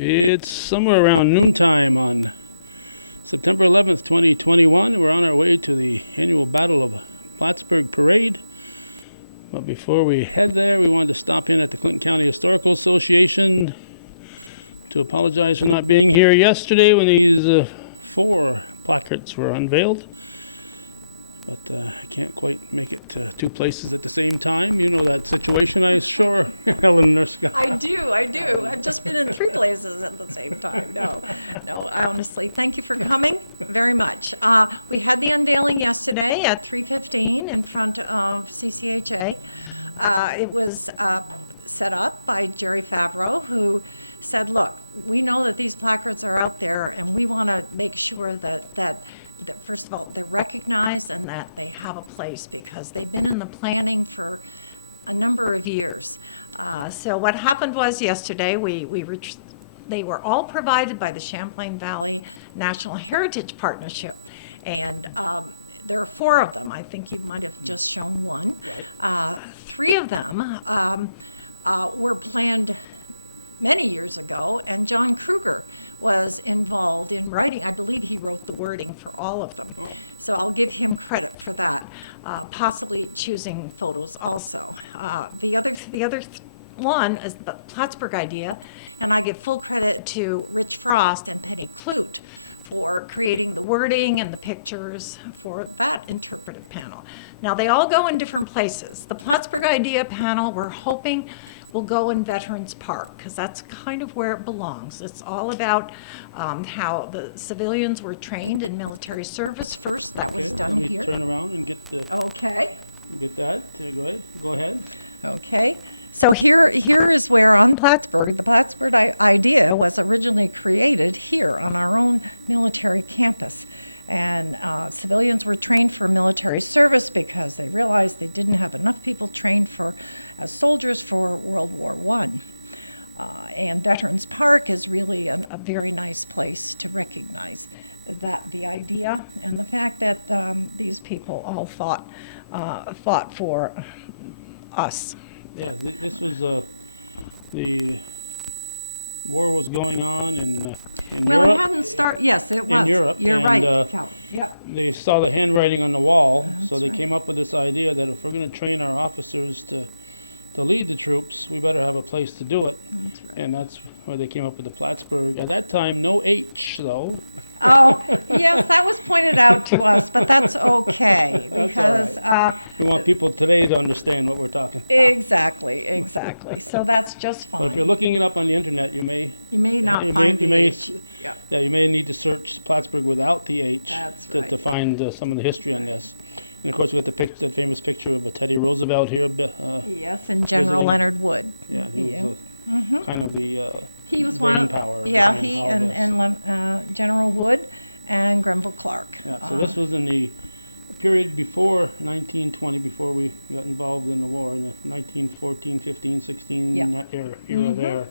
It's somewhere around noon. But before we head to apologize for not being here yesterday when these records were unveiled. Two places. Yesterday at it was very popular where the festival recognized and that have a place because they've been in the plan for years. So what happened was yesterday they were all provided by the Champlain Valley National Heritage Partnership, and four of them, I think you won, three of them. Writing the wording for all of them. Credit for that. Possibly choosing photos also. Uh, the other one is the Plattsburgh idea. I give full credit to Frost for creating the wording and the pictures for that interpretive panel. Now, they all go in different places. The Plattsburgh Idea panel, we're hoping will go in Veterans Park because that's kind of where it belongs. It's all about how the civilians were trained in military service for that. So here in Plattsburgh, a very that idea. People all fought for us. Yeah, this is, the going on. And, Yeah. they saw the handwriting. We're going to train a place to do it, and that's where they came up with the. At the time, though, Uh, exactly. So that's just without the aid, find some of the history about here. Kind of here or there.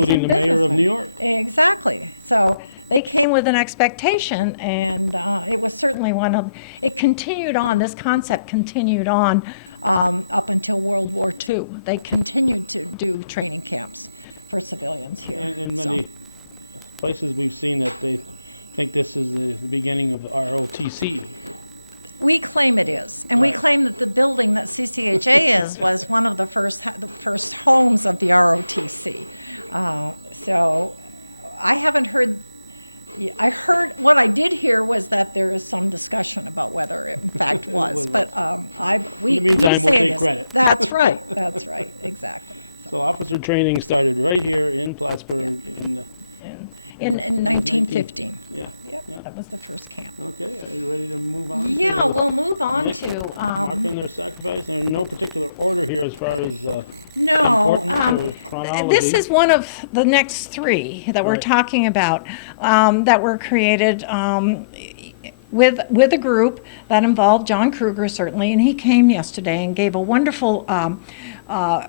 Putting them they came with an expectation, and certainly one of it continued on. This concept continued on too. They can do training. place at the beginning of the TC. As Time That's right. for training started right here in Plattsburgh. In 1950. That was here as far as order or This chronology. is one of the next three that we're Right. talking about, that were created with a group that involved John Kruger, certainly, and he came yesterday and gave a wonderful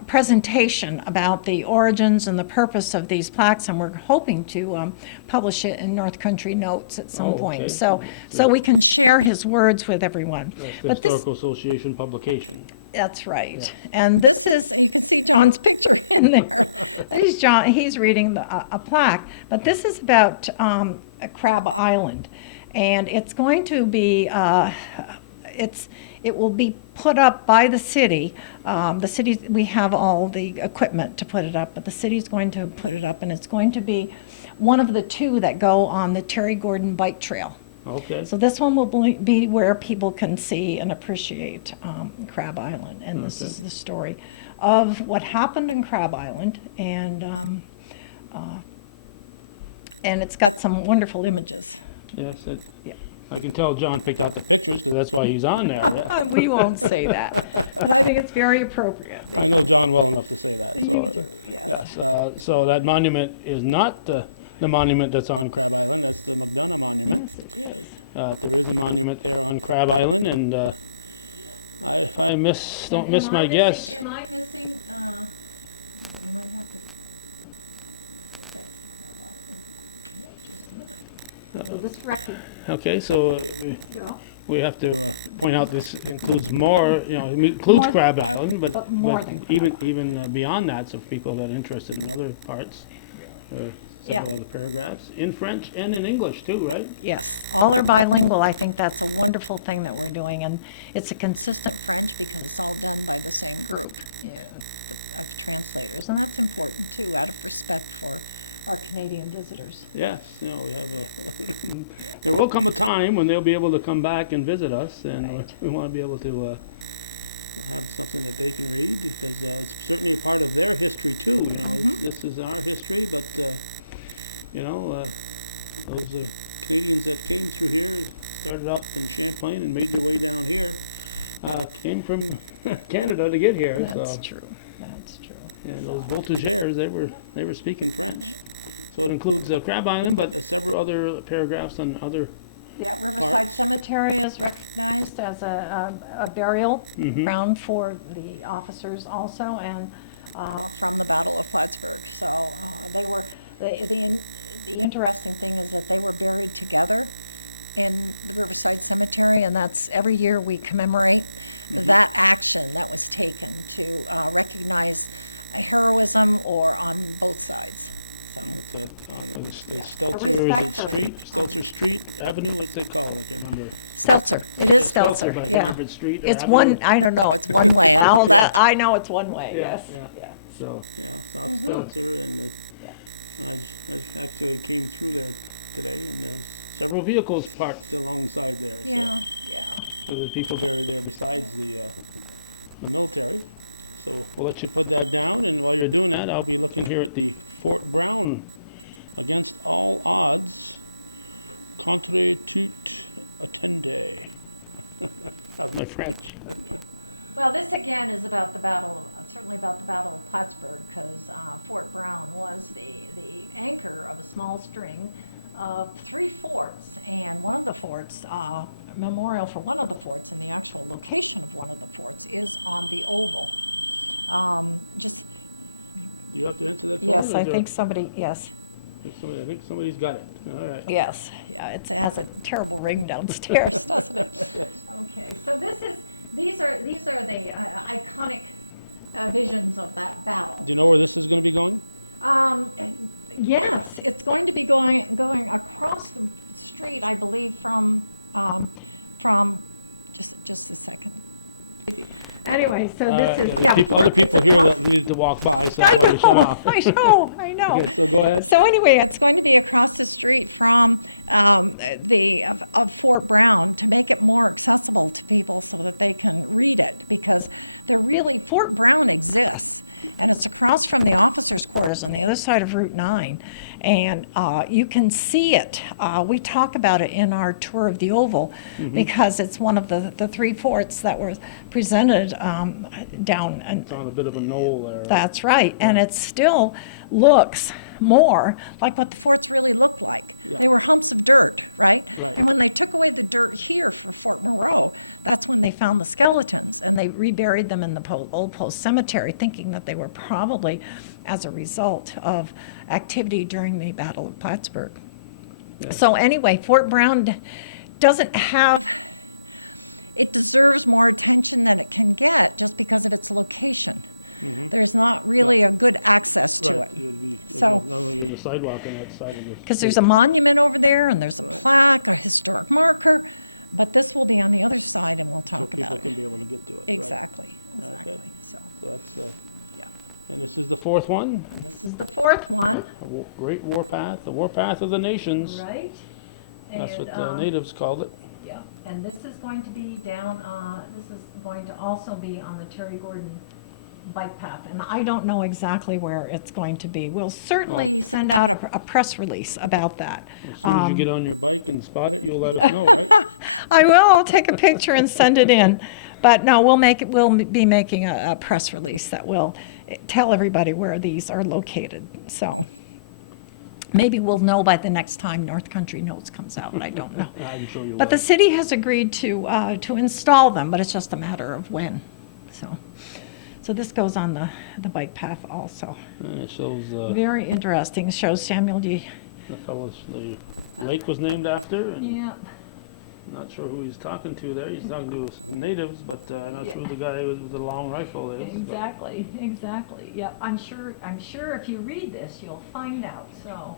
presentation about the origins and the purpose of these plaques, and we're hoping to publish it in North Country Notes at some Oh, point. okay. So we can share his words with everyone. That's the But this, Historical Association publication. that's right. And this is John's picture in there. He's John, he's reading a plaque, but this is about a Crab Island. And it's going to be, it will be put up by the city. The city, we have all the equipment to put it up, but the city's going to put it up, and it's going to be one of the two that go on the Terry Gordon Bike Trail. Okay. So this one will be where people can see and appreciate Crab Island, and this is the story of what happened in Crab Island, and it's got some wonderful images. Yes, Yeah. I can tell John picked out the, that's why he's on there. Yeah. We won't say that. But I think it's very appropriate. Done well enough. So, yes, so that monument is not the monument that's on Crab Island. The monument on Crab Island, and don't miss my guess. Okay, so we have to point out this includes more, it includes More- Crab Island, but more than Crab even beyond that, so people that are interested in other parts, several Yeah. other paragraphs in French and in English too, right? Yeah, all are bilingual. I think that's a wonderful thing that we're doing, and it's a consistent group. Yeah. So that's important too, out of respect for our Canadian visitors. Yes, we have will come a time when they'll be able to come back and visit us, and Right. we want to be able to. This is our, those are started out plane and came from Canada to get here. That's So, true. That's true. and those voltigeurs, they were speaking. So it includes Crab Island, but other paragraphs on other. Cemetery is recognized as a burial ground for the officers also, and the interesting, and that's every year we commemorate that action. Or a respect for Avenue, number Seltzer. It's Seltzer, by yeah. Harvard Street. or It's Avenue. one, I don't know, it's one way. I know it's one way, Yeah, yes. yeah. Yeah. So Yeah. well, vehicles parked so that people. We'll let you know if they're doing that. I'll be looking here at the. My friend. Small string of forts. One of the forts, memorial for one of the forts. Okay. Yes, I think somebody, yes, I think somebody's got it. All right. yes. Yeah, it has a terrible ring downstairs. Yes, it's going to be going across. Anyway, so this is. Other people to walk by. So I everybody shut know, off. I know. Okay, go ahead. So anyway, it's the really important across from the officers' headquarters on the other side of Route 9, and you can see it. We talk about it in our tour of the Oval because it's one of the three forts that were presented down. And It's on a bit of a knoll there. Right? that's right, and it still looks more like what the fort. They found the skeletons. They reburied them in the Old Post Cemetery, thinking that they were probably as a result of activity during the Battle of Plattsburgh. Yeah. So anyway, Fort Brown doesn't have There's a sidewalk on that side of the because there's a monument there, and there's fourth one, the fourth one. Great Warpath, the Warpath of the Nations. Right. That's what the natives called it. Yeah, and this is going to be down, this is going to also be on the Terry Gordon bike path, and I don't know exactly where it's going to be. We'll certainly send out a press release about that. As soon as you get on your spot, you'll let us know. I will, I'll take a picture and send it in. But no, we'll be making a press release that will tell everybody where these are located, so. Maybe we'll know by the next time North Country Notes comes out, I don't know. I'm sure you will. But the city has agreed to install them, but it's just a matter of when, so this goes on the bike path also. And it shows Very interesting, shows Samuel G. the fellow the lake was named after, and Yeah, not sure who he's talking to there. He's talking to some natives, but I'm not sure who the guy with the long rifle is. exactly, yep, I'm sure if you read this, you'll find out, so.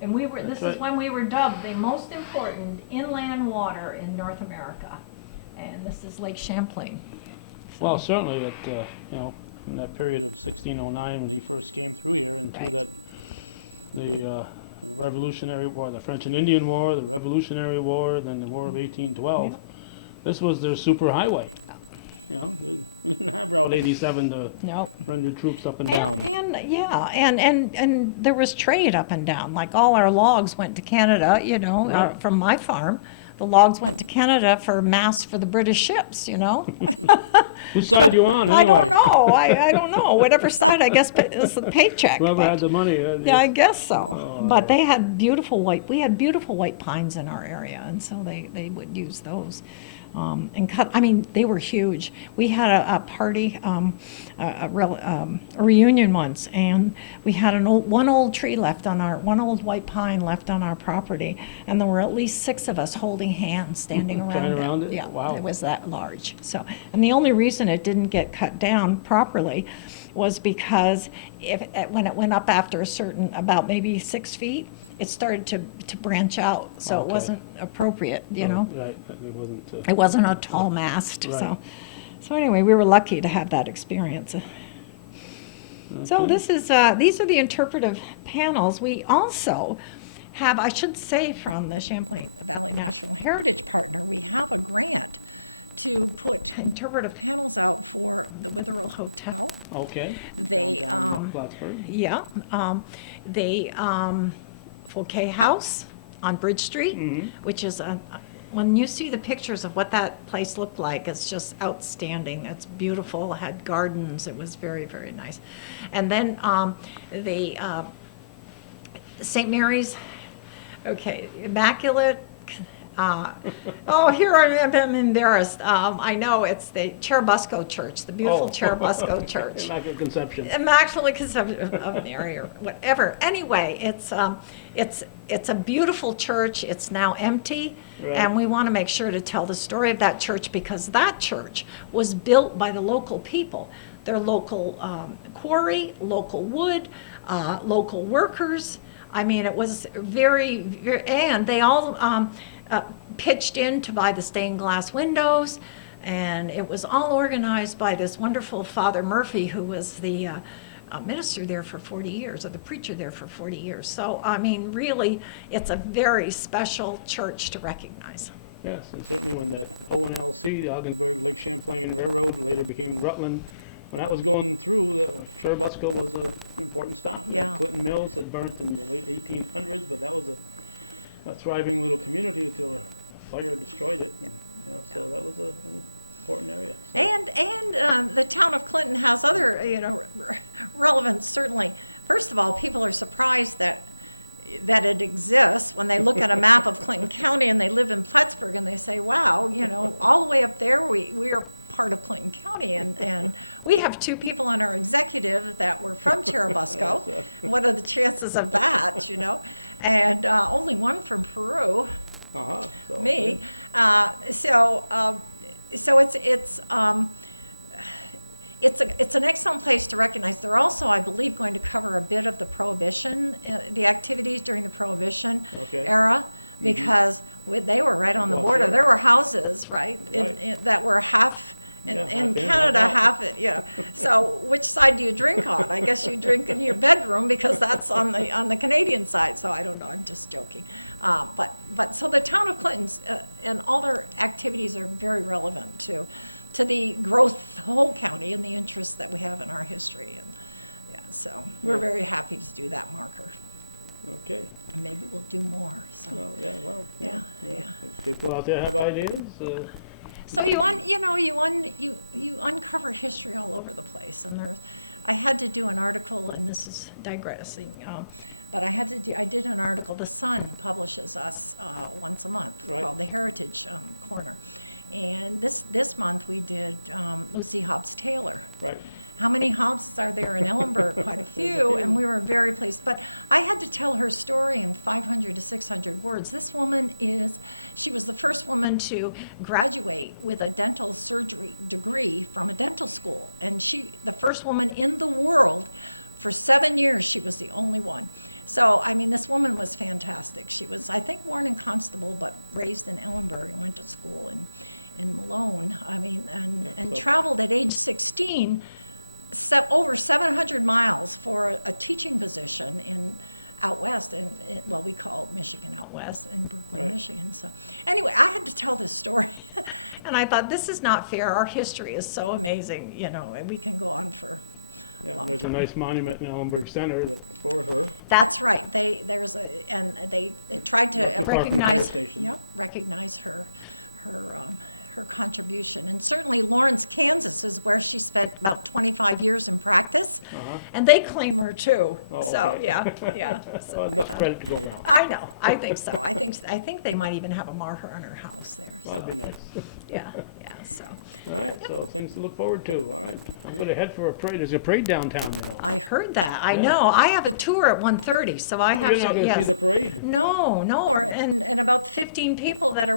And this is when we were dubbed the most important inland water in North America, and this is Lake Champlain. Well, certainly in that period, 1609, when we first came Right. the Revolutionary War, the French and Indian War, the Revolutionary War, then the War of 1812. Yep. This was their super highway. You know, about 87 to No. run your troops up and down. And there was trade up and down, like all our logs went to Canada, Right. from my farm. The logs went to Canada for mass for the British ships, Whose side are you on? I Anyway? don't know, I don't know, whatever side, I guess, but it's the paycheck. Whoever but- had the money. Yeah, I guess so. Oh. But we had beautiful white pines in our area, and so they would use those. And cut, I mean, they were huge. We had a party, a reunion once, and we had one old tree left on one old white pine left on our property, and there were at least 6 of us holding hands, standing around Trying it. around it? Yeah, Wow. it was that large. So, and the only reason it didn't get cut down properly was because when it went up after about maybe 6 feet, it started to branch out, so it Okay. wasn't appropriate, Right. It wasn't. It wasn't a tall mast, Right. so anyway, we were lucky to have that experience. So Okay. these are the interpretive panels. We also have, I should say, from the Champlain National Heritage interpretive literal hotel. Okay. Plattsburgh. Yeah, the Fouquet House on Bridge Street, which is when you see the pictures of what that place looked like, it's just outstanding. It's beautiful, it had gardens, it was very, very nice. And then the St. Mary's, okay, Immaculate. Here I'm embarrassed. I know it's the Cherubusco Church, the beautiful Cherubusco Church. Immaculate Conception. Immaculate Conception of Mary or whatever. Anyway, it's a beautiful church. It's now empty, Right. and we want to make sure to tell the story of that church because that church was built by the local people. Their local quarry, local wood, local workers. I mean, it was and they all pitched in to buy the stained glass windows, and it was all organized by this wonderful Father Murphy, who was the minister there for 40 years, or the preacher there for 40 years. So, I mean, really, it's a very special church to recognize. Yes, it's when the Champlain Railroad, it became Rutland. When that was going, Sturbusko was the Fort Mills that burned in 18. Thriving fight. You know, we have two people. This is a, that's right. People out there have ideas. So you this is digressing. Well, this words to graduate with a first woman in the West. And I thought, this is not fair. Our history is so amazing, you know, and we It's a nice monument in Ellenberg Center. that recognize and they claim her too. Oh, So okay. yeah. So, Well, that's credit to go around. I know. I think so. I think they might even have a marker on her house. Well, that'd be nice. Yeah. So All right, so things to look forward to. I'm going to head for a parade. There's a parade downtown now. I heard that. I Yeah. know. I have a tour at 1:30, so I have You're not to. gonna Yes. see the parade. No, and 15 people that.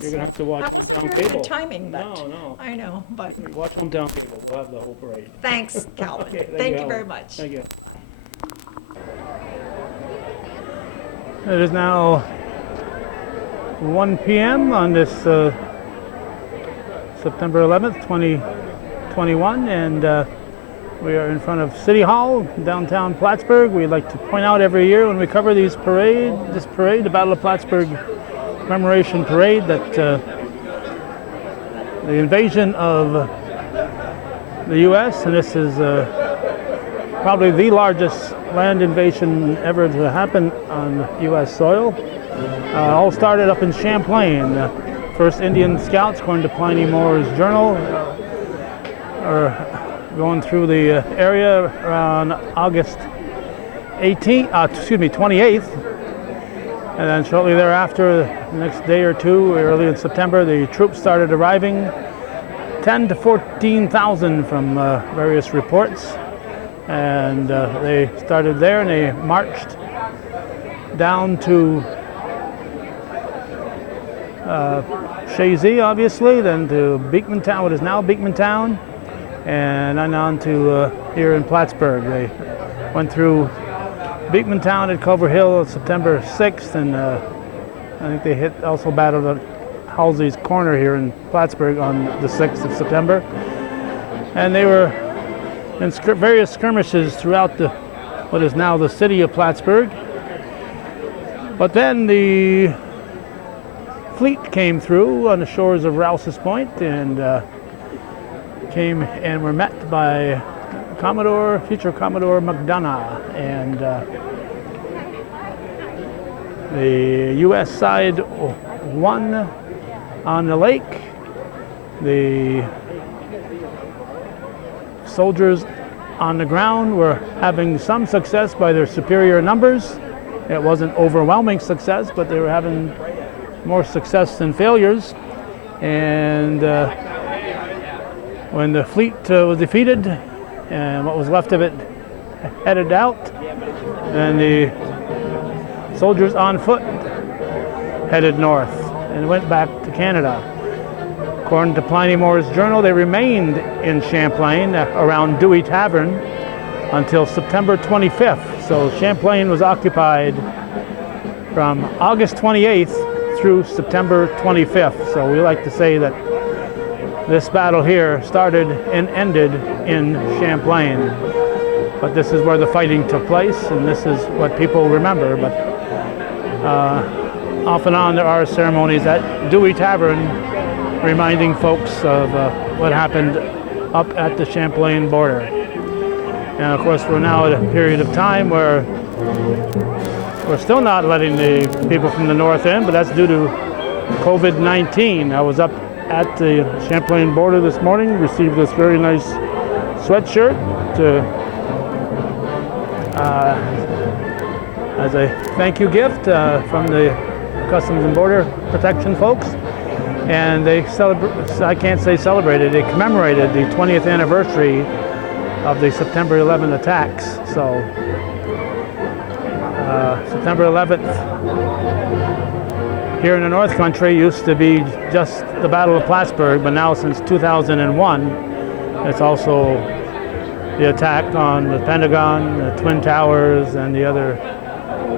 You're going to have to watch That was hometown very cable. good timing, but No. I know. But You watch hometown cable. We'll have the whole parade. thanks, Calvin. Okay, Thank you Helen. very much. Thank you. It is now 1 p.m. on this September 11th, 2021, and we are in front of City Hall, downtown Plattsburgh. We like to point out every year when we cover this parade, the Battle of Plattsburgh commemoration parade, that the invasion of the U.S., and this is probably the largest land invasion ever to happen on U.S. soil. All started up in Champlain. First Indian scouts, according to Pliny Moore's journal, are going through the area around August 28th. And then shortly thereafter, the next day or two, early in September, the troops started arriving, 10 to 14,000 from various reports. And they started there and they marched down to Chazy, obviously, then to Beekmantown, what is now Beekmantown, and then on to here in Plattsburgh. They went through Beekmantown at Culver Hill on September 6th, and I think they hit also battled at Halsey's Corner here in Plattsburgh on the 6th of September. And they were in various skirmishes throughout what is now the city of Plattsburgh. But then the fleet came through on the shores of Rouse's Point, and came and were met by future Commodore McDonough, and the U.S. side won on the lake. The soldiers on the ground were having some success by their superior numbers. It wasn't overwhelming success, but they were having more success than failures. And when the fleet was defeated and what was left of it headed out, then the soldiers on foot headed north and went back to Canada. According to Pliny Moore's journal, they remained in Champlain around Dewey Tavern until September 25th. So Champlain was occupied from August 28th through September 25th. So we like to say that this battle here started and ended in Champlain. But this is where the fighting took place, and this is what people remember. But off and on there are ceremonies at Dewey Tavern reminding folks of what happened up at the Champlain border. And of course, we're now at a period of time where we're still not letting the people from the north in, but that's due to COVID-19. I was up at the Champlain border this morning, received this very nice sweatshirt as a thank you gift from the Customs and Border Protection folks. And they I can't say celebrated, they commemorated the 20th anniversary of the September 11th attacks. So September 11th here in the North Country used to be just the Battle of Plattsburgh, but now since 2001, it's also the attack on the Pentagon, the Twin Towers, and the other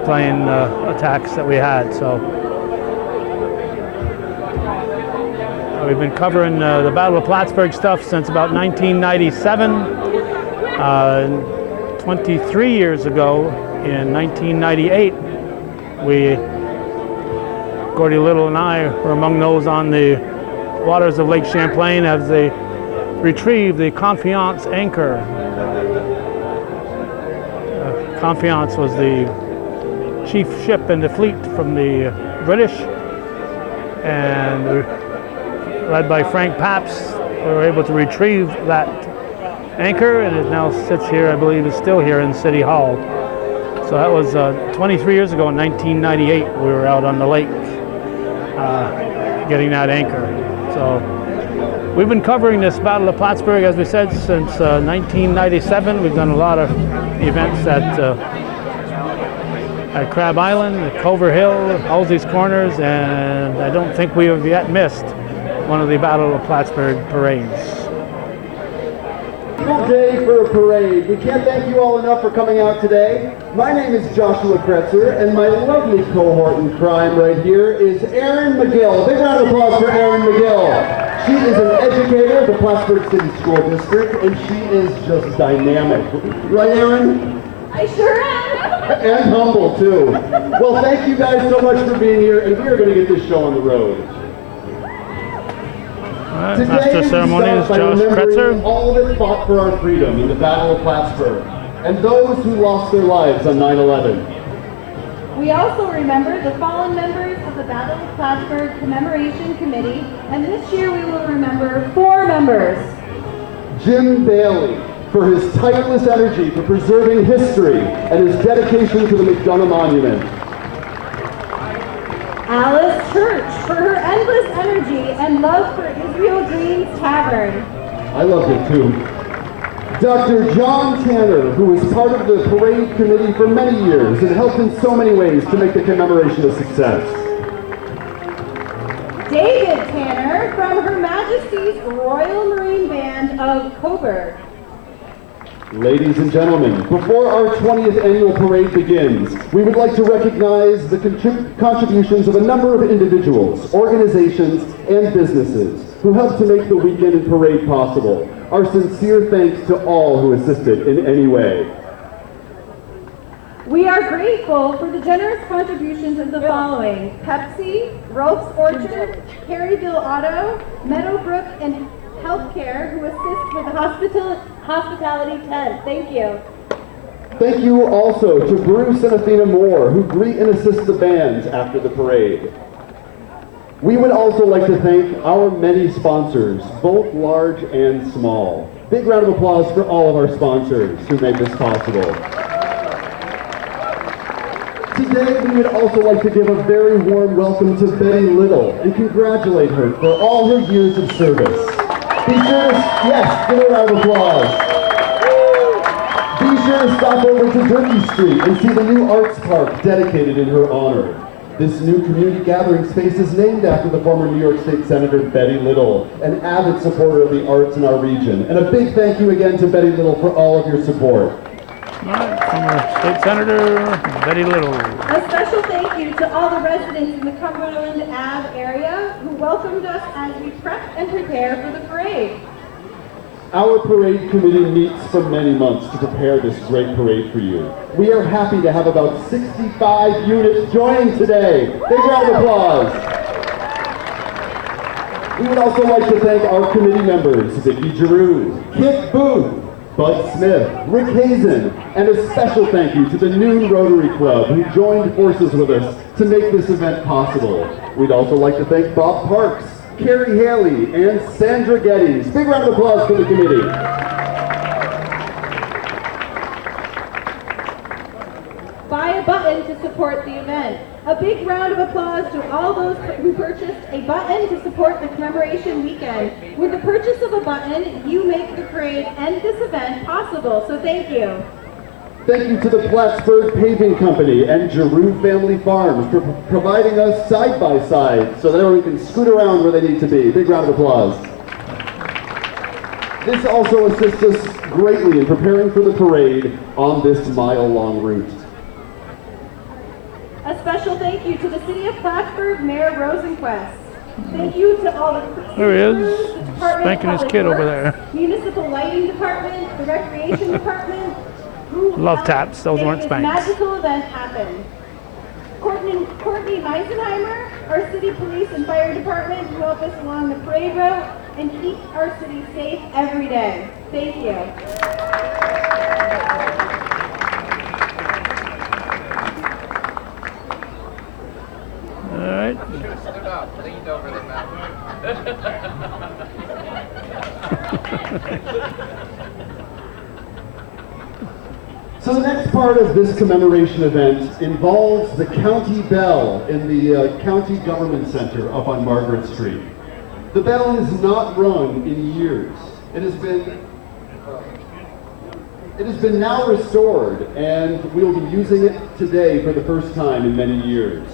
plane attacks that we had. So we've been covering the Battle of Plattsburgh stuff since about 1997. 23 years ago, in 1998, Gordy Little and I were among those on the waters of Lake Champlain as they retrieved the Confiance anchor. Confiance was the chief ship in the fleet from the British, and led by Frank Pabst, we were able to retrieve that anchor, and it now sits here, I believe is still here in City Hall. So that was 23 years ago in 1998, we were out on the lake getting that anchor. So we've been covering this Battle of Plattsburgh, as we said, since 1997. We've done a lot of events at Crab Island, at Culver Hill, Halsey's Corners, and I don't think we have yet missed one of the Battle of Plattsburgh parades. Beautiful day for a parade. We can't thank you all enough for coming out today. My name is Joshua Kretzer, and my lovely cohort in crime right here is Erin McGill. Big round of applause for Erin McGill. She is an educator of the Plattsburgh City School District, and she is just dynamic. Right, Erin? I sure am. And humble, too. Well, thank you guys so much for being here, and we are going to get this show on the road. Right, Master Ceremonies, Josh Kretzer. All that fought for our freedom in the Battle of Plattsburgh, and those who lost their lives on 9/11. We also remember the fallen members of the Battle of Plattsburgh Commemoration Committee, and this year we will remember 4 members. Jim Bailey, for his tireless energy for preserving history and his dedication to the McDonough Monument. Alice Church, for her endless energy and love for Israel Green's Tavern. I loved it too. Dr. John Tanner, who was part of the parade committee for many years and helped in so many ways to make the commemoration a success. David Tanner, from Her Majesty's Royal Marine Band of Coburg. Ladies and gentlemen, before our 20th annual parade begins, we would like to recognize the contributions of a number of individuals, organizations, and businesses who helped to make the weekend and parade possible. Our sincere thanks to all who assisted in any way. We are grateful for the generous contributions of the following: Pepsi, Rolf's Orchard, Perryville Auto, Meadowbrook and Healthcare who assist with the hospitality tent. Thank you. Thank you also to Bruce and Athena Moore, who greet and assist the bands after the parade. We would also like to thank our many sponsors, both large and small. Big round of applause for all of our sponsors who made this possible. Today, we would also like to give a very warm welcome to Betty Little and congratulate her for all her years of service. Be sure to, yes, give her a round of applause. Be sure to stop over to Durkee Street and see the new arts park dedicated in her honor. This new community gathering space is named after the former New York State Senator Betty Little, an avid supporter of the arts in our region. And a big thank you again to Betty Little for all of your support. All right, former State Senator Betty Little. A special thank you to all the residents in the Cumberland Ave area who welcomed us as we prep and prepare for the parade. Our parade committee meets for many months to prepare this great parade for you. We are happy to have about 65 units joining today. Big round of applause. We would also like to thank our committee members, Vicki Giroux, Kit Booth, Bud Smith, Rick Hazen, and a special thank you to the Noon Rotary Club who joined forces with us to make this event possible. We'd also like to thank Bob Parks, Carrie Haley, and Sandra Geddes. Big round of applause for the committee. Buy a button to support the event. A big round of applause to all those who purchased a button to support the commemoration weekend. With the purchase of a button, you make the parade and this event possible, so thank you. Thank you to the Plattsburgh Paving Company and Giroux Family Farms for providing us side-by-side so that everyone can scoot around where they need to be. Big round of applause. This also assists us greatly in preparing for the parade on this mile-long route. A special thank you to the City of Plattsburgh Mayor Rosenquist. Thank you to all the There he is, crews, the Department spanking of his Public kid over Works, there. Municipal Lighting Department, the Recreation Department. Who Love helped taps, those make weren't this spanks. magical event happen. Courtney Meisenheimer, our City Police and Fire Department, who help us along the parade route and keep our city safe every day. Thank you. All right. Stood up, leaned over the mountain. So the next part of this commemoration event involves the county bell in the county government center up on Margaret Street. The bell has not rung in years. It has been now restored, and we will be using it today for the first time in many years.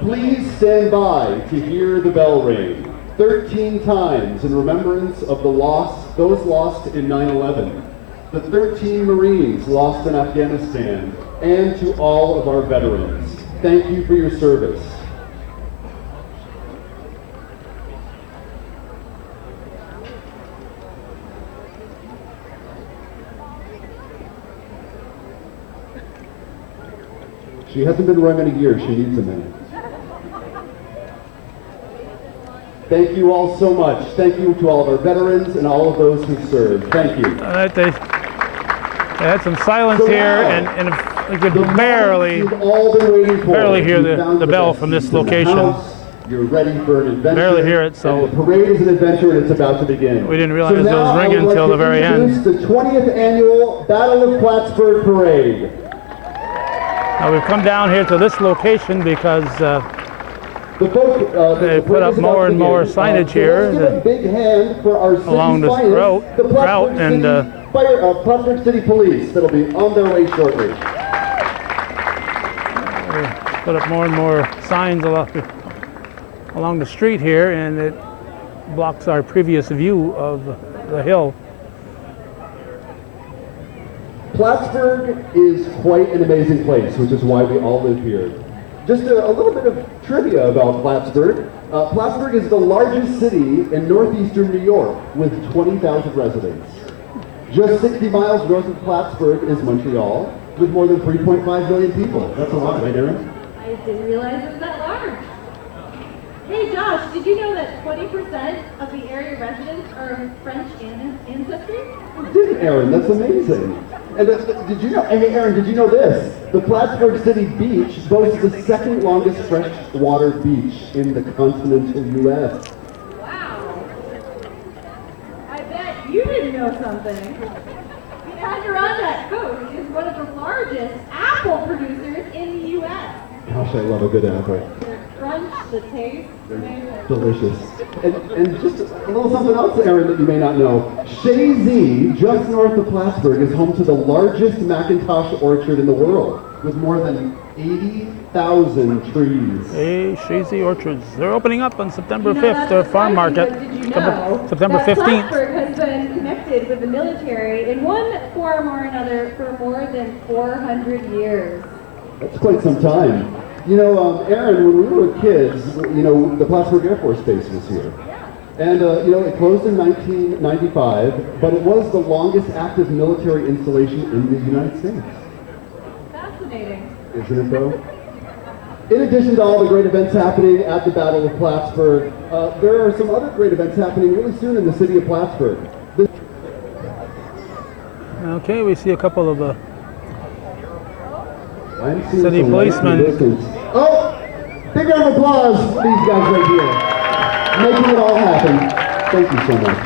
Please stand by to hear the bell ring 13 times in remembrance of those lost in 9/11. The 13 Marines lost in Afghanistan, and to all of our veterans. Thank you for your service. She hasn't been rung in a year, she needs a minute. Thank you all so much. Thank you to all of our veterans and all of those who served. Thank you. All right, they had some silence So here, now, and we could The moment barely you've all been waiting for. barely hear You found the bell best from this seats in the location. house. You're ready for an adventure. Barely hear it, so- and the parade is an adventure, and it's about to begin. We didn't realize it was now I ringing would like till to the very end. introduce the 20th annual Battle of Plattsburgh Parade. Now we've come down here to this location because The folk, They put up more and more signage here So let's give a big hand for our city's along this finest, route- the Plattsburgh and, City Plattsburgh City Police that'll be on their way shortly. put up more and more signs along the street here, and it blocks our previous view of the hill. Plattsburgh is quite an amazing place, which is why we all live here. Just a little bit of trivia about Plattsburgh. Plattsburgh is the largest city in northeastern New York with 20,000 residents. Just 60 miles north of Plattsburgh is Montreal with more than 3.5 million people. That's a lot, right, Aaron? I didn't realize it was that large. Hey Josh, did you know that 20% of the area residents are of French ancestry? Didn't Aaron? That's amazing. And did you know, hey Aaron, did you know this? The Plattsburgh City Beach boasts the second longest freshwater beach in the continental U.S. Wow. I bet you didn't know something. The Adirondack Coast is one of the largest apple producers in the U.S. Gosh, I love a good apple. The crunch, the taste, They're delicious. And just a little something else, Aaron, that you may not know. Shazy, just north of Plattsburgh, is home to the largest Macintosh orchard in the world, with more than 80,000 trees. Hey, Shazy Orchards. They're opening up on September You know, 5th, their that's farm market. surprising, but did you know September that 15th. Plattsburgh has been connected with the military in one form or another for more than 400 years? That's quite some time. You know, Aaron, when we were kids, you know, the Plattsburgh Air Force Base was here. And, you know, it closed in 1995, but it was the longest active military installation in the United States. Fascinating. Isn't it, though? In addition to all the great events happening at the Battle of Plattsburgh, there are some other great events happening really soon in the city of Plattsburgh. Okay, we see a couple of I'm seeing city some lights in the policemen. distance. Oh! Big round of applause for these guys right here. Making it all happen. Thank you so much.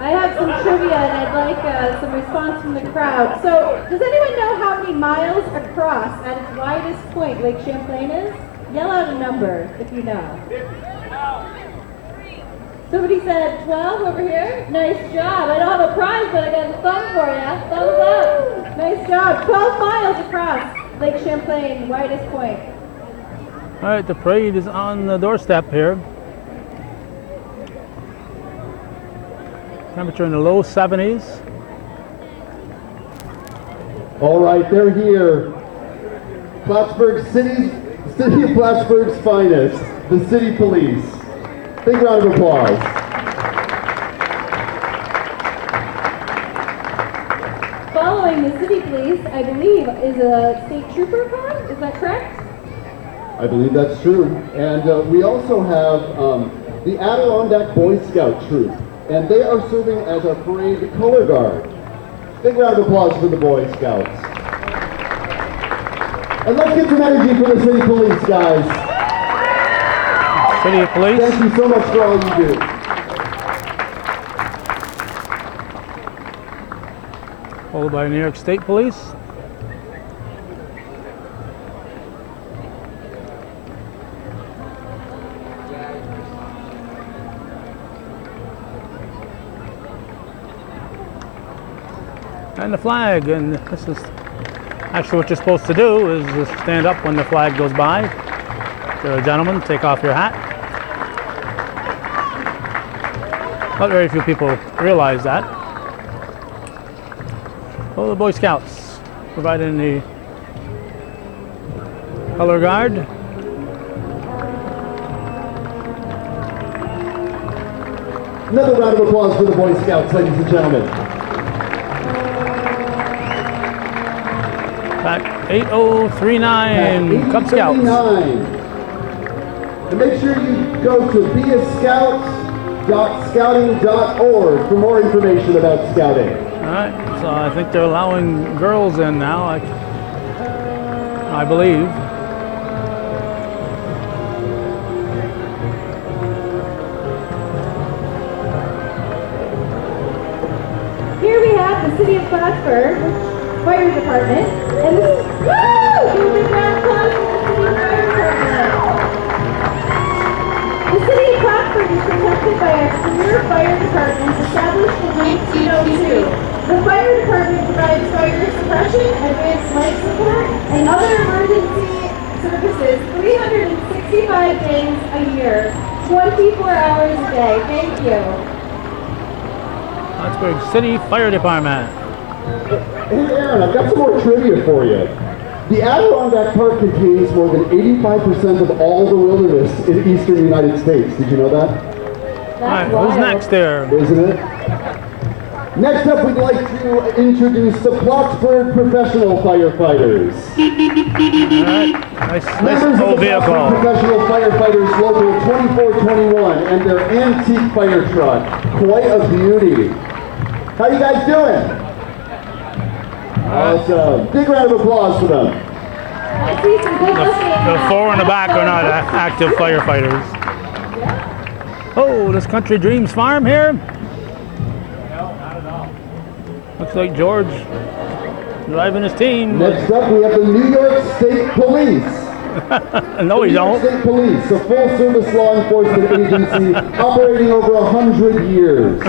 I have some trivia and I'd like some response from the crowd. So, does anyone know how many miles across at its widest point Lake Champlain is? Yell out a number if you know. Somebody said 12 over here. Nice job. I don't have a prize, but I got a thumb for you. Thumbs up. Nice job. 12 miles across Lake Champlain, widest point. All right, the parade is on the doorstep here. Temperature in the low 70s. All right, they're here. City of Plattsburgh's finest, the city police. Big round of applause. Following the city police, I believe, is a state trooper car. Is that correct? I believe that's true. And we also have the Adirondack Boy Scout Troop, and they are serving as our parade color guard. Big round of applause for the Boy Scouts. And let's get some energy for the city police, guys. City police. Thank you so much for all you do. Followed by New York State Police. And the flag, and this is actually what you're supposed to do, is just stand up when the flag goes by. If you're a gentleman, take off your hat. Not very few people realize that. Well, the Boy Scouts providing the color guard. Another round of applause for the Boy Scouts, ladies and gentlemen. At 8039 Cub Scouts. 8:39. And make sure you go to beascout.scouting.org for more information about scouting. All right, so I think they're allowing girls in now, I believe. Here we have the City of Plattsburgh Fire Department, and this is, woo! Give a big round of applause for the City Fire Department. The City of Plattsburgh is protected by a career fire department established in 1902. The fire department provides fire suppression, advanced life support, and other emergency services 365 days a year, 24 hours a day. Thank you. Plattsburgh City Fire Department. Hey Aaron, I've got some more trivia for you. The Adirondack Park contains more than 85% of all the wilderness in eastern United States. Did you know that? All right, who's next there? Isn't it? Next up, we'd like to introduce the Plattsburgh Professional Firefighters. All right, nice Members old of the vehicle. Plattsburgh Professional Firefighters Local 2421 and their antique fire truck. Quite a beauty. How you guys doing? Awesome. Big round of applause for them. I see some good looking. The four in the back are not active firefighters. Oh, this Country Dreams farm here? No, not at all. Looks like George driving his team. Next up, we have the New York State Police. No, we New York don't. State Police, a full-service law enforcement agency operating over 100 years.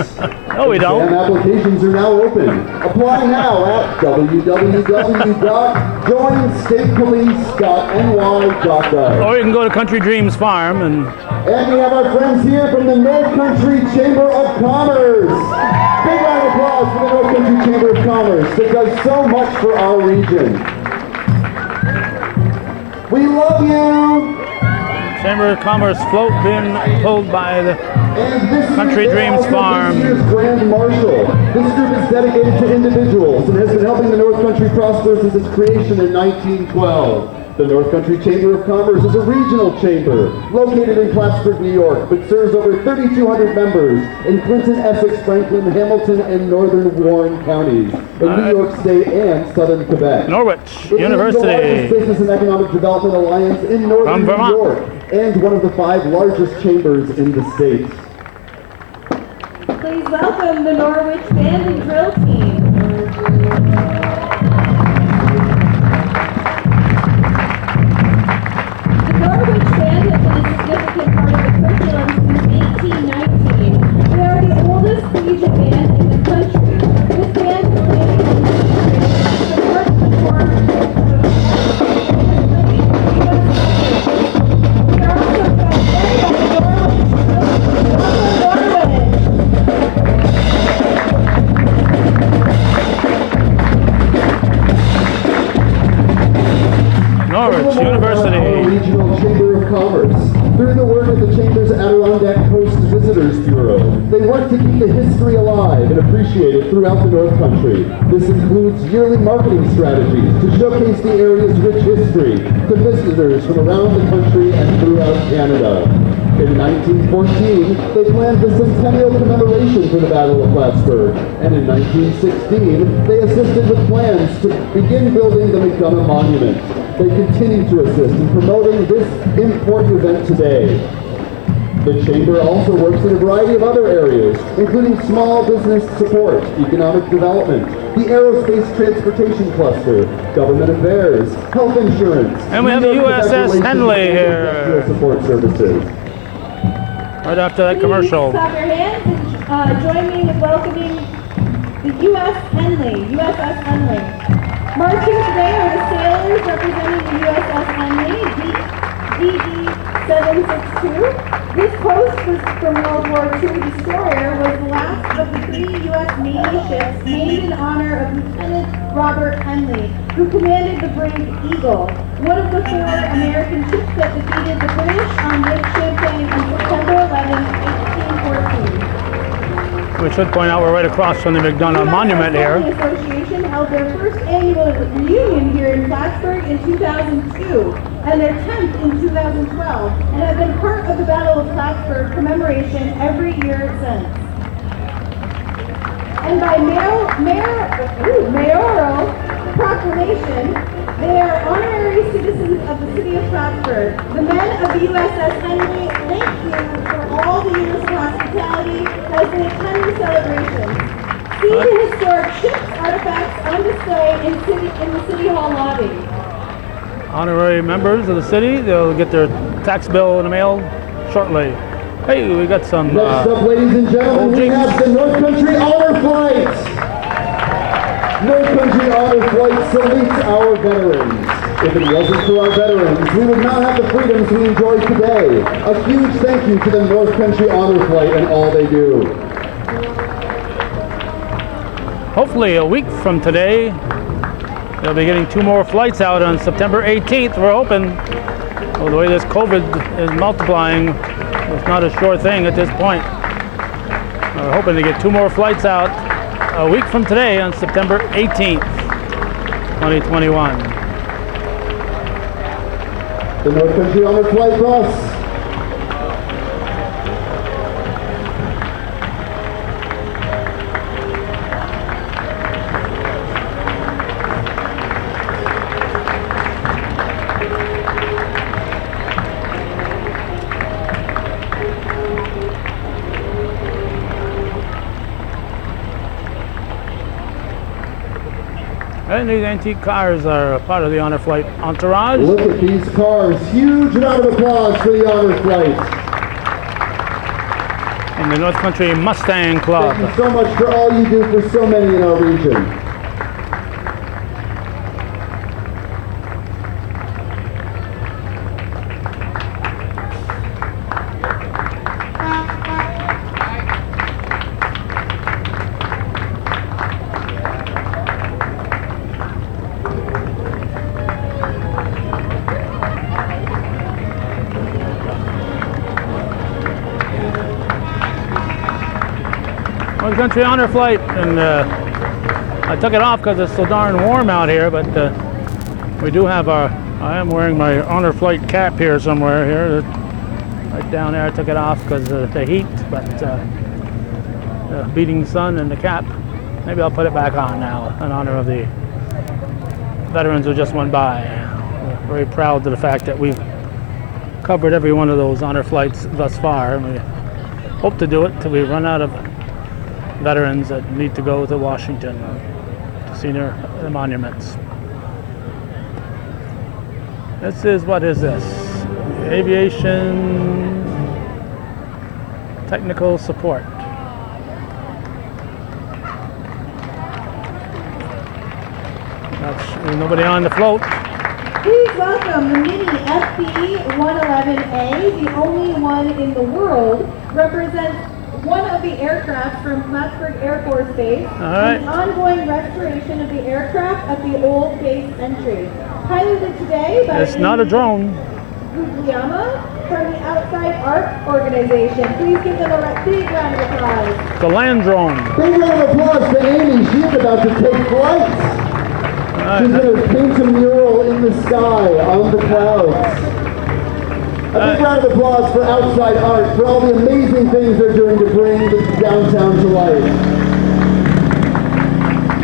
No, we Exam don't. applications are now open. Apply now at www.joinstatepolice.ny.gov. Or you can go to Country Dreams Farm and And we have our friends here from the North Country Chamber of Commerce. Big round of applause for the North Country Chamber of Commerce that does so much for our region. We love you! Chamber of Commerce float being pulled by the And this Country year, Dreams also Farm. This year's Grand Marshal. This group is dedicated to individuals and has been helping the North Country prosper since its creation in 1912. The North Country Chamber of Commerce is a regional chamber located in Plattsburgh, New York, but serves over 3,200 members in Clinton, Essex, Franklin, Hamilton, and northern Warren counties in New York State and southern Quebec. Norwich It is the largest University. business and economic development alliance in northern New Vermont. York and one of the 5 largest chambers in the state. Please welcome the Norwich Band and Drill Team. The Norwich Band has been a significant part of the curriculum since 1819. They are the oldest collegiate band in the country. This band is playing in the North performance of we are also joined by Norwich. Norwich Our University. Regional Chamber of Commerce. Through the work of the Chamber's Adirondack Coast Visitors Bureau, they work to keep the history alive and appreciated throughout the North Country. This includes yearly marketing strategies to showcase the area's rich history to visitors from around the country and throughout Canada. In 1914, they planned the centennial commemoration for the Battle of Plattsburgh, and in 1916, they assisted with plans to begin building the McDonough Monument. They continue to assist in promoting this important event today. The Chamber also works in a variety of other areas, including small business support, economic development, the aerospace transportation cluster, government affairs, health insurance, And we have the New York USS Relations, Henley and here. industrial support services. Right after that commercial. Please clap your hands and join me in welcoming the USS Henley. Marching today are the sailors representing the USS Henley, DD-762. This post-from World War II destroyer was the last of the 3 U.S. Navy ships named in honor of Lieutenant Robert Henley, who commanded the brig Eagle, one of the 4 American ships that defeated the British on Lake Champlain on September 11, 1814. We should point out we're right across from the McDonough Monument The here. Association held their first annual reunion here in Plattsburgh in 2002 and their 10th in 2012 and have been part of the Battle of Plattsburgh commemoration every year since. And by mayoral proclamation, they are honorary citizens of the city of Plattsburgh. The men of the USS Henley thank you for all the years of hospitality as they attend the celebrations. See the historic ships artifacts on display in the City Hall lobby. Honorary members of the city, they'll get their tax bill in the mail shortly. Hey, we got some Next up, ladies and gentlemen, we have the North Country Honor Flight. North Country Honor Flight salutes our veterans. If it wasn't for our veterans, we would not have the freedoms we enjoy today. A huge thank you to the North Country Honor Flight and all they do. hopefully a week from today. They'll be getting 2 more flights out on September 18th, we're hoping. Well, the way this COVID is multiplying, it's not a sure thing at this point. We're hoping to get 2 more flights out a week from today on September 18th, 2021. The North Country Honor Flight Bus. And these antique cars are a part of the Honor Flight entourage. Look at these cars. Huge round of applause for the Honor Flight. And the North Country Mustang Club. Thank you so much for all you do for so many in our region. North Country Honor Flight, and I took it off because it's so darn warm out here, but we do have I am wearing my Honor Flight cap here somewhere here, right down there. I took it off because of the heat, but the beating sun and the cap. Maybe I'll put it back on now in honor of the veterans who just went by. We're very proud of the fact that we've covered every one of those honor flights thus far, and we hope to do it till we run out of veterans that need to go to Washington to see their monuments. This is, what is this? Aviation technical support. There's nobody on the float. Please welcome the Mini FB-111A, the only one in the world, represents one of the aircraft from Plattsburgh Air Force Base, and the ongoing restoration of the aircraft at the old base entry. Piloted today by It's not a drone. Guglielmo from the Outside Art Organization. Please give them a big round of applause. The land drone. Big round of applause to Amy. She's about to take flight. She's going to paint a mural in the sky on the clouds. A big round of applause for Outside Art for all the amazing things they're doing to bring the downtown to life.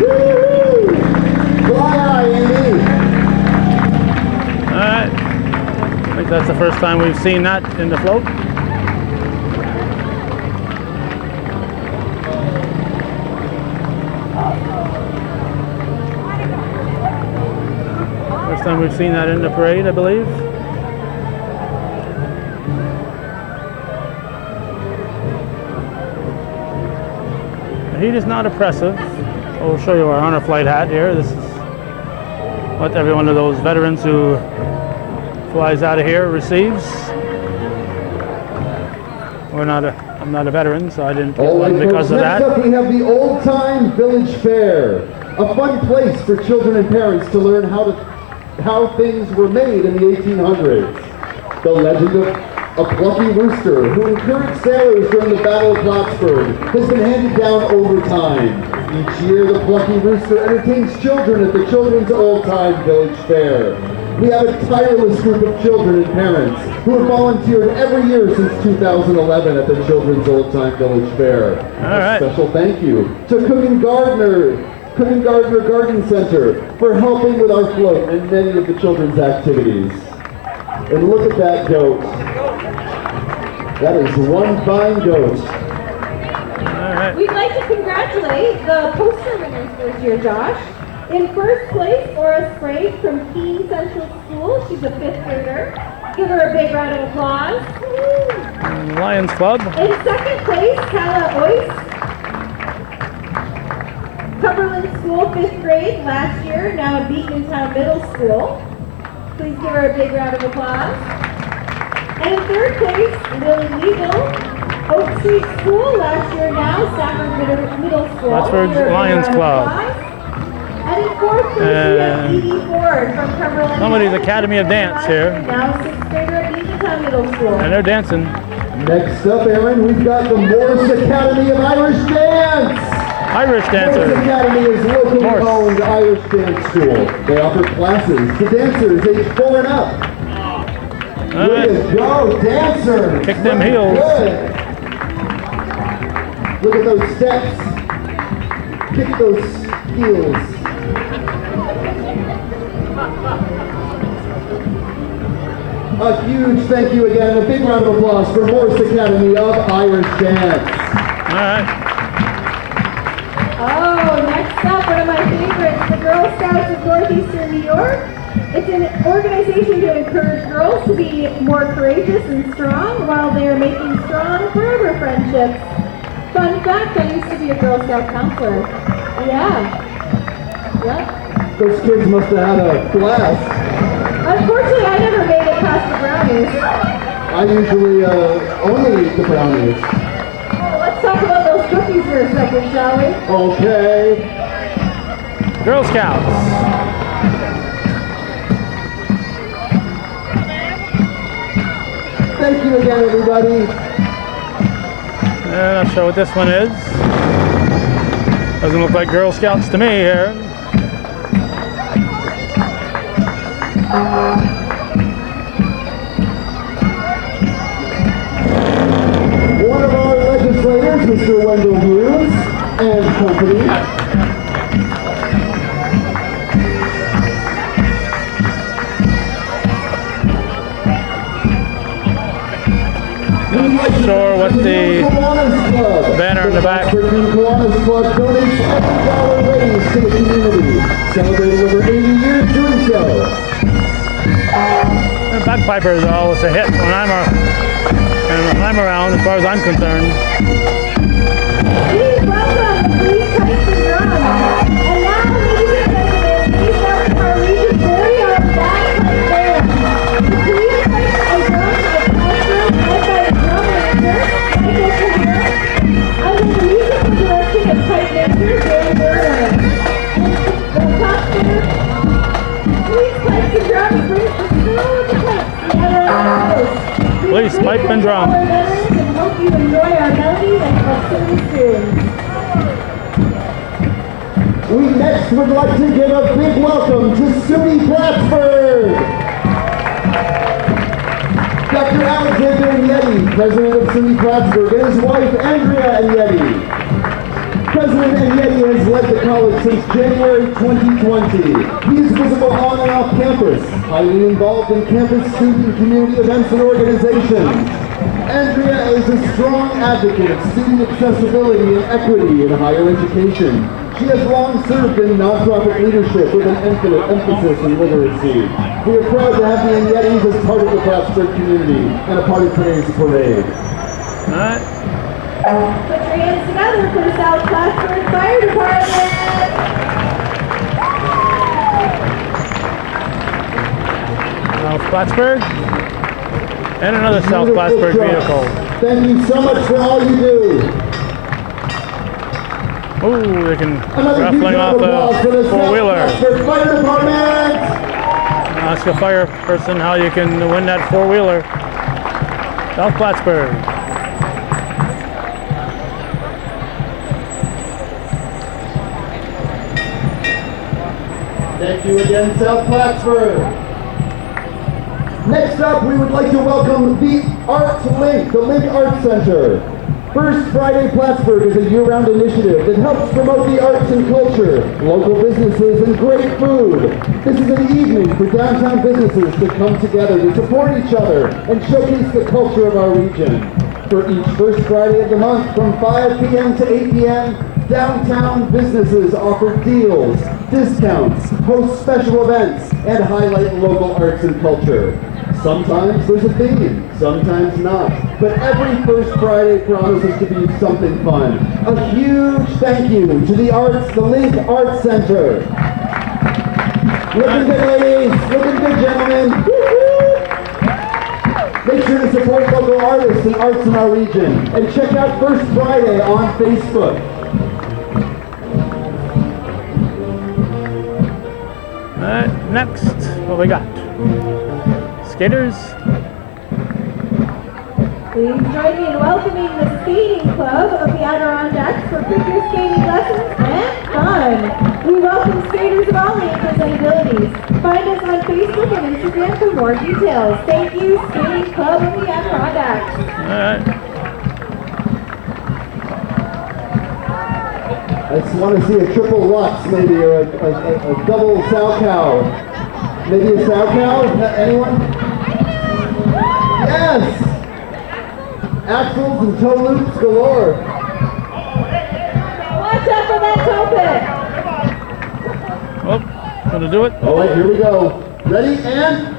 Woo-hoo! Fly high, Amy. All right. I think that's the first time we've seen that in the float. First time we've seen that in the parade, I believe. The heat is not oppressive. We'll show you our honor flight hat here. This is what every one of those veterans who flies out of here receives. I'm not a veteran, so I didn't get one because of that. Next up we have the Old Time Village Fair, a fun place for children and parents to learn how things were made in the 1800s. The legend of a plucky rooster who encouraged sailors during the Battle of Plattsburgh has been handed down over time. Each year, the plucky rooster entertains children at the Children's Old Time Village Fair. We have a tireless group of children and parents who have volunteered every year since 2011 at the Children's Old Time Village Fair. All right. A special thank you to Cook and Gardner Garden Center for helping with our float and many of the children's activities. And look at that goat. That is one fine goat. All right. We'd like to congratulate the poster winners this year, Josh. In first place, Laura Sprague from Keene Central School. She's a 5th grader. Give her a big round of applause. Lions Club. In second place, Kala Ois. Cumberland School, 5th grade, last year, now at Beatontown Middle School. Please give her a big round of applause. And in third place, Lily Legal, Oak Street School, last year, now Stafford Middle School. Plattsburgh Give her a big Lions round of Club. applause. And in fourth place, we have Edie Ford from Cumberland. Somebody's High. Academy of Dance here. Now 6th grader at Beatontown Middle School. And they're dancing. Next up, Aaron, we've got the Morse Academy of Irish Dance. Irish Morse dancers. Academy is locally Morse. owned Irish dance school. They offer classes to dancers age 4 and up. All Way right. to go, dancers! Kick them Looking heels. good. Look at those steps. Kick those heels. A huge thank you again, a big round of applause for Morse Academy of Irish Dance. All right. Oh, next up, one of my favorites, the Girl Scouts of Northeastern New York. It's an organization to encourage girls to be more courageous and strong while they are making strong forever friendships. Fun fact, I used to be a Girl Scout counselor. Yeah. Yep. Those kids must have had a blast. Unfortunately, I never made it past the brownies. I usually only eat the brownies. Oh, let's talk about those cookies for a second, shall we? Okay. Girl Scouts. Thank you again, everybody. And I'll show what this one is. Doesn't look like Girl Scouts to me here. One of our legislators, Mr. Wendell Hughes, and company. Not sure what the banner in the back. Kiwanis Club donates every dollar raised to the community, celebrating over 80 years doing so. The bagpipers are always a hit when I'm around, as far as I'm concerned. Please welcome the Police Pipes and Drums. And now, ladies and gentlemen, please welcome our region's very own bagpipe band. The Police Pipes and Drums of Plattsburgh, led by the drum major, Michael Kahara, under the musical direction of pipe major, Dan Burner. And the Plattsburgh Police Pipes and Drums brings the soul of the pipes together in our house. Police pipe and drum. And hope you enjoy our melodies and proximity tunes. We next would like to give a big welcome to SUNY Plattsburgh. Dr. Alexander Agneti, president of SUNY Plattsburgh, and his wife Andrea Agneti. President Agneti has led the college since January 2020. He is visible on and off campus, highly involved in campus student and community events and organizations. Andrea is a strong advocate of student accessibility and equity in higher education. She has long served in nonprofit leadership with an emphasis in literacy. We are proud to have the Agnetis as part of the Plattsburgh community and a part of today's parade. All right. Put your hands together for the South Plattsburgh Fire Department. South Plattsburgh. And another South Plattsburgh vehicle. Thank you so much for all you do. Ooh, they can Another huge raffling round off of applause for a the South four-wheeler. Plattsburgh Fire Department. Ask a fire person how you can win that four-wheeler. South Plattsburgh. Thank you again, South Plattsburgh. Next up, we would like to welcome the Art Link, the Link Arts Center. First Friday Plattsburgh is a year-round initiative that helps promote the arts and culture, local businesses, and great food. This is an evening for downtown businesses to come together to support each other and showcase the culture of our region. For each first Friday of the month from 5 p.m. to 8 p.m., downtown businesses offer deals, discounts, host special events, and highlight local arts and culture. Sometimes there's a theme, sometimes not. But every first Friday promises to be something fun. A huge thank you to the Link Arts Center. Looking good, ladies. Looking good, gentlemen. Woo-hoo! Make sure to support local artists and arts in our region. And check out First Friday on Facebook. All right, next, what we got? Skaters. Please join me in welcoming the Skating Club of the Adirondacks for figure skating lessons and fun. We welcome skaters of all ages and abilities. Find us on Facebook and Instagram for more details. Thank you, Skating Club of the Adirondacks. All right. I just want to see a triple Lutz, maybe, or a double sow cow. Maybe a sow cow? Anyone? Yes! Axles and toe loops galore. Watch out for that toe pick. Oh, gonna do it? All right, here we go. Ready, and...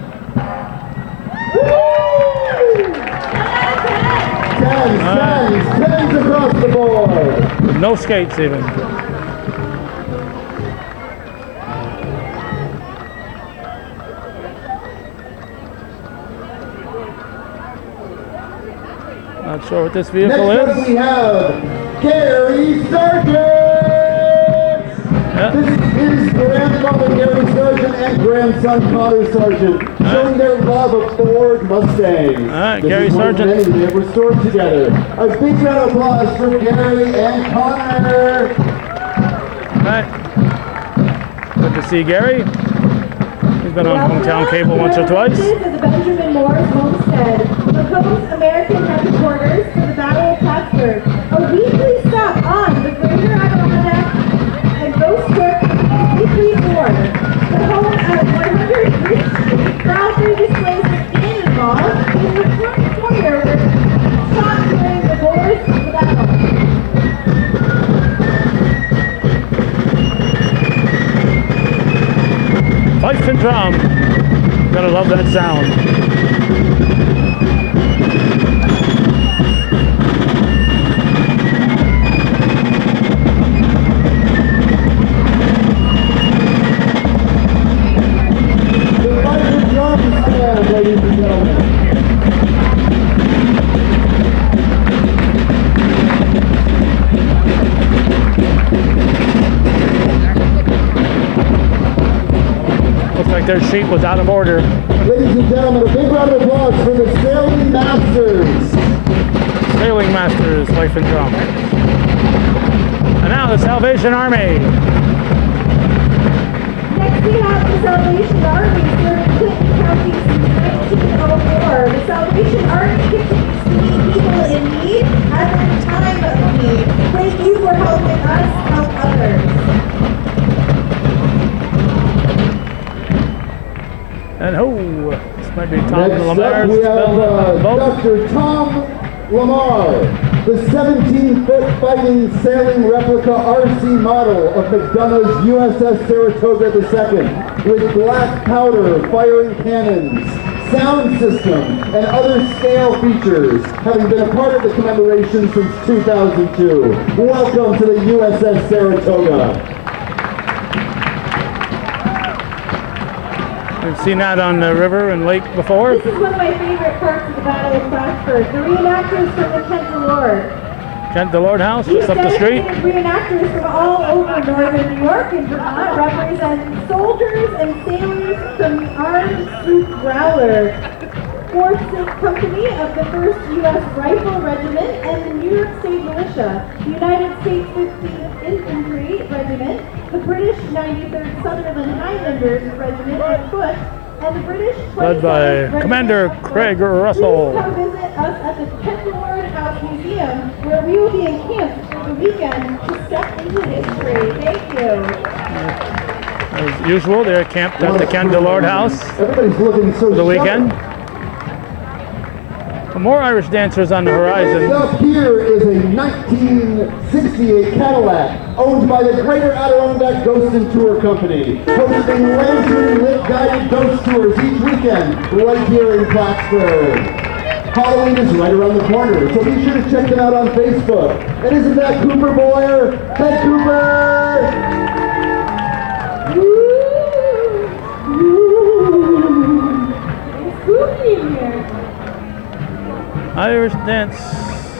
Tens across the board. No skates even. Not sure what this vehicle Next up is. we have Gary Sargent. Yeah. This is his grandfather Gary Sargent and grandson Connor Sargent, showing their love of Ford Mustangs. All right, This Gary is one of Sargent. many they have restored together. A big round of applause for Gary and Connor. All right. Good to see Gary. He's been on Hometown Cable once or twice. This is the Benjamin Moore's homestead, McComb's American headquarters for the Battle of Plattsburgh, a weekly stop on the Greater Adirondack and Ghost Ship weekly tour. The home at 100 Bridge Street proudly displays the cannonball in the front foyer where shot during the wars of the battle. Fife and drum. Gotta love that sound. The Fife and Drum Stand, ladies and gentlemen. Looks like their sheet was out of order. Ladies and gentlemen, a big round of applause for the Sailing Masters. Sailing Masters, Fife and drum. And now the Salvation Army. Next we have the Salvation Army serving Clinton County since 1904. The Salvation Army continues to meet people in need at their time of need. Thank you for helping us help others. And this might be Tom Next up, Lamar's we have boat. Dr. Tom Lamar, the 17-foot fighting sailing replica RC model of McDonough's USS Saratoga II, with black powder, firing cannons, sound system, and other scale features, having been a part of the commemoration since 2002. Welcome to the USS Saratoga. We've seen that on the river and lake before. This is one of my favorite parts of the Battle of Plattsburgh. The reenactors from the Kent Lord. Kent the Lord House, These just up the street. dedicated reenactors from all over northern New York and Vermont represent soldiers and sailors from the Armed Sloop Growler, 4th Company of the 1st U.S. Rifle Regiment and the New York State Militia, the United States 15th Infantry Regiment, the British 93rd Sutherland Highlanders Regiment at foot, and the British 27th Led by Regiment Commander at foot. Craig Russell. Please come visit us at the Kent Lord House Museum, where we will be encamped for the weekend to step into history. Thank you. As usual, they're camped at the Kent the Lord House Everybody's looking so for the weekend. sharp. More Irish dancers on the Next horizon. up here is a 1968 Cadillac owned by the Greater Adirondack Ghost and Tour Company, hosting lantern-lit guided ghost tours each weekend right here in Plattsburgh. Halloween is right around the corner, so be sure to check them out on Facebook. And isn't that Cooper Boyer? Hey, Cooper! It's spooky in here. Irish dance,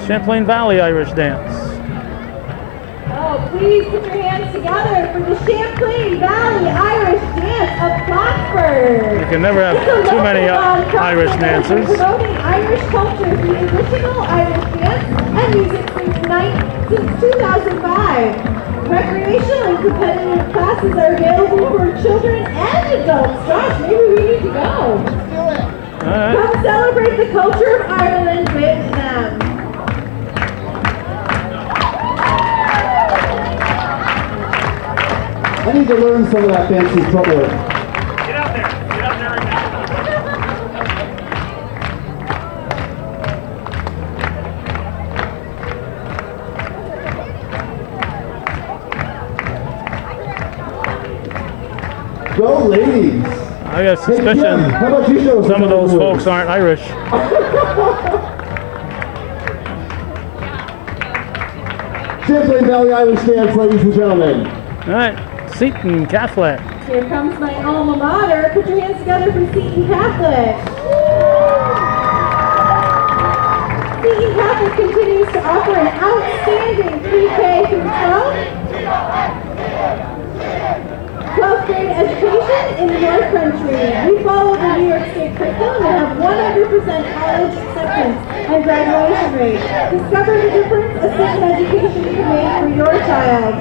Champlain Valley Irish dance. Oh, please put your hands together for the Champlain Valley Irish Dance of Plattsburgh. You can never have too many Irish dancers. Promoting Irish culture through traditional Irish dance and music since 2005. Recreational and competitive classes are available for children and adults. Josh, maybe we need to go. All right. Come celebrate the culture of Ireland with them. I need to learn some of that fancy footwork. Get out there right now. Go, ladies. I got Hey, suspicion Jim, how about you show us some of those moves? folks aren't Irish. Champlain Valley Irish dance, ladies and gentlemen. All right, Seton Catholic. Here comes my alma mater. Put your hands together for Seton Catholic. Seton Catholic continues to offer an outstanding pre-K through 12th grade education in the North Country. We follow the New York State curriculum and have 100% college acceptance and graduation rate. Discover the difference a Seton education can make for your child.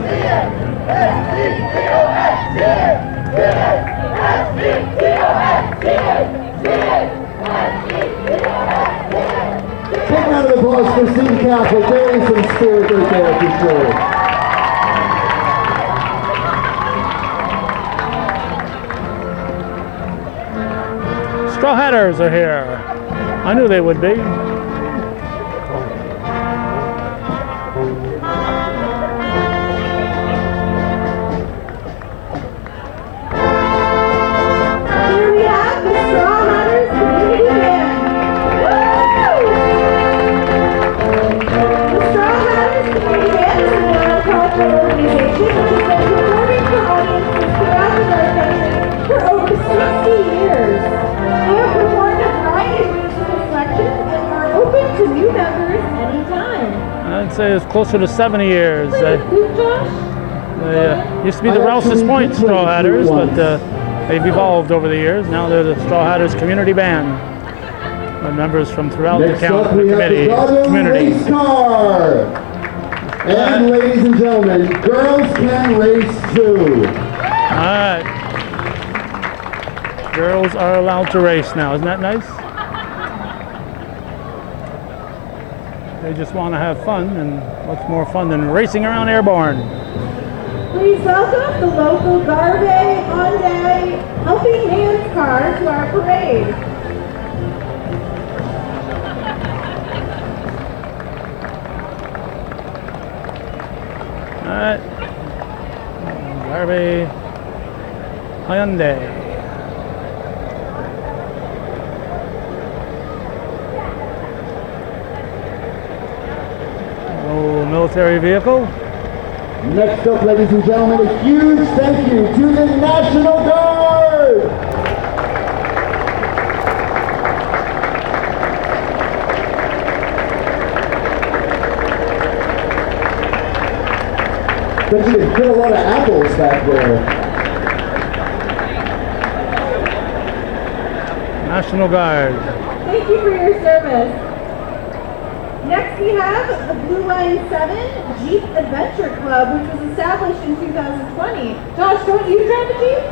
Big round of applause for Seton Catholic. There is some spirit right there for sure. Straw Hatters are here. I knew they would be. Here we have the Straw Hatters Community Band. The Straw Hatters Community Band is a non-profit organization which has been performing for audiences throughout the North Country for over 60 years. They have performed a variety of musical selections and are open to new members anytime. I'd say it's closer to 70 years. Please, Josh. They used to be the Rouse's Point Straw Hatters, but they've evolved over the years. Now they're the Straw Hatters Community Band. With members from throughout Next the up, we have the Godwin community. Race Car. And ladies and gentlemen, girls can race too. All right. Girls are allowed to race now. Isn't that nice? They just want to have fun, and what's more fun than racing around airborne? Please welcome the local Garvey Hyundai Helping Hands car to our parade. All right. Garvey Hyundai. Little military vehicle. Next up, ladies and gentlemen, a huge thank you to the National Guard. Bet you could put a lot of apples back there. National Guard. Thank you for your service. Next we have the Blue Line 7 Jeep Adventure Club, which was established in 2020. Josh, don't you drive a Jeep?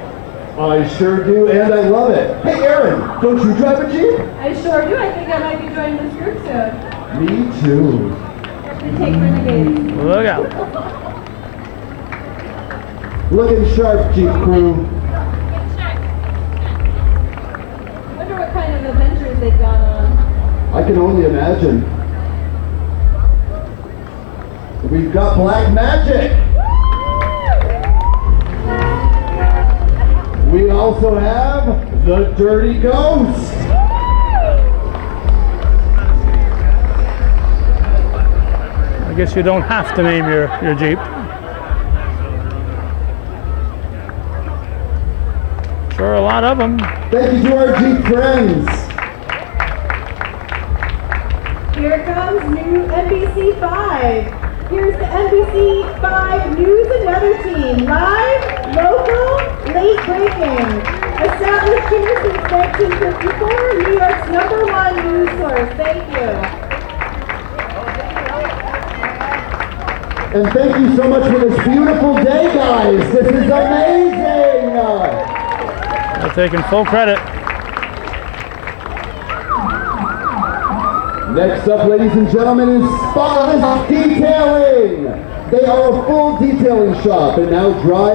I sure do, and I love it. Hey, Aaron, don't you drive a Jeep? I sure do. I think I might be joining this group soon. Me too. To take renegades. Look out. Looking sharp, Jeep crew. Wonder what kind of adventures they've gone on. I can only imagine. We've got Black Magic. We also have the Dirty Ghost. I guess you don't have to name your Jeep. Sure, a lot of them. Thank you to our Jeep friends. Here comes new NBC 5. Here's the NBC 5 News and Weather Team. Live, local, late breaking. Established here since 1954, New York's Thank you. And thank you so much for this beautiful day, guys. This is amazing. They're taking full credit. Next up, ladies and gentlemen, is Spotless Detailing. They are a full detailing shop and now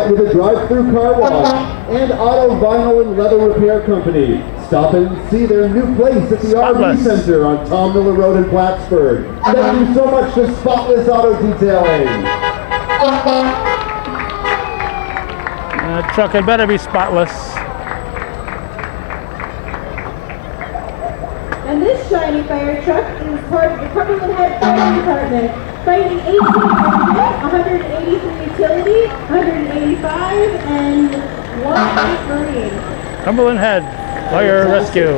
with a drive-through car wash and auto vinyl and leather repair company. Stop and see their new place at the RV Center on Tom Miller Road in Plattsburgh. Thank you so much to Spotless Auto Detailing. That truck had better be spotless. And this shiny fire truck is part of the Cumberland Head Fire Department, fighting 18 engine, 183 utility, 185, and 1 Marine. Cumberland Head Fire Rescue.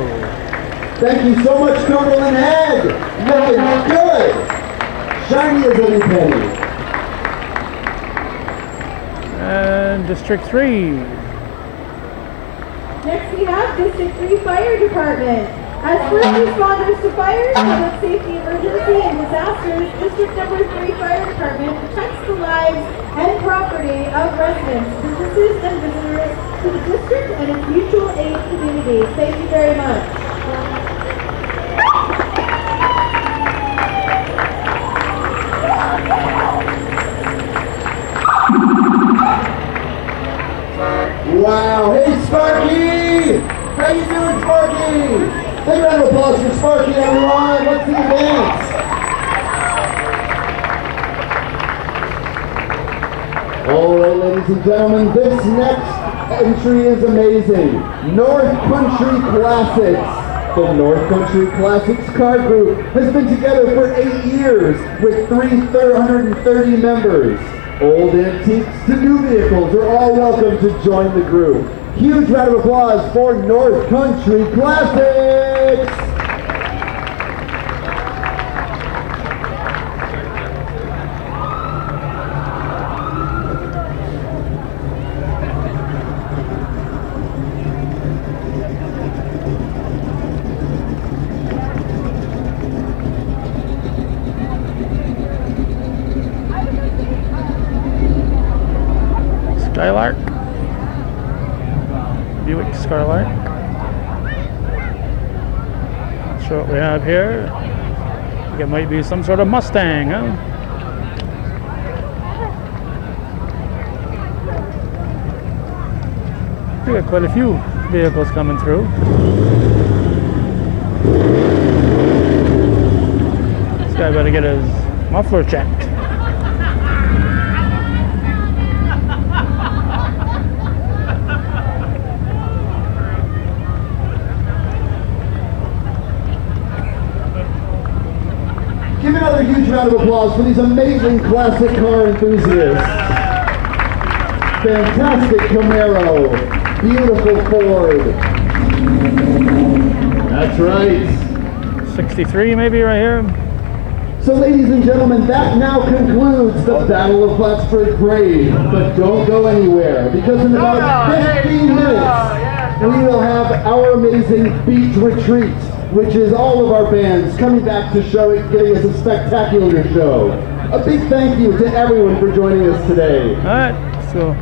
Thank you so much, Cumberland Head. Looking good. Shiny as any penny. And District 3. Next we have District 3 Fire Department. As first responders to fires, public safety, emergency, and disasters, District Number 3 Fire Department protects the lives and property of residents, businesses, and visitors to the district and its mutual aid communities. Thank you very much. Wow. Hey, Sparky! How you doing, Sparky? Big round of applause for Sparky, everyone. Let's see you dance. All right, ladies and gentlemen, this next entry is amazing. North Country Classics. The North Country Classics car group has been together for 8 years with 330 members. Old antiques to new vehicles are all welcome to join the group. Huge round of applause for North Country Classics! Skylark. Buick Skylark. Not sure what we have here. I think it might be some sort of Mustang, huh? We got quite a few vehicles coming through. This guy better get his muffler checked. Give another huge round of applause for these amazing classic car enthusiasts. Fantastic Camaro, beautiful Ford. That's right. 63 maybe right here. So ladies and gentlemen, that now concludes the Battle of Plattsburgh Parade. But don't go anywhere, because in about 15 minutes, we will have our amazing beach retreat, which is all of our bands coming back to show it, giving us a spectacular show. A big thank you to everyone for joining us today. All right, so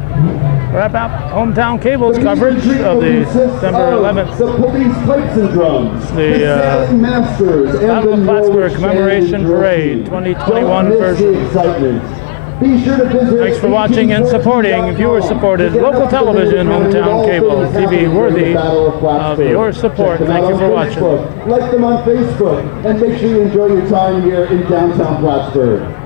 wrap up Hometown Cable's coverage of the December 11th. The police pipes and drums, the sailing masters, and Battle the of Plattsburgh Norwich Commemoration Parade 2021 version. The excitement. Be sure to visit. Thanks for watching and supporting viewer-supported local television, Hometown Cable TV, worthy of your support. Thank you for watching. Like them on Facebook, and make sure you enjoy your time here in downtown Plattsburgh.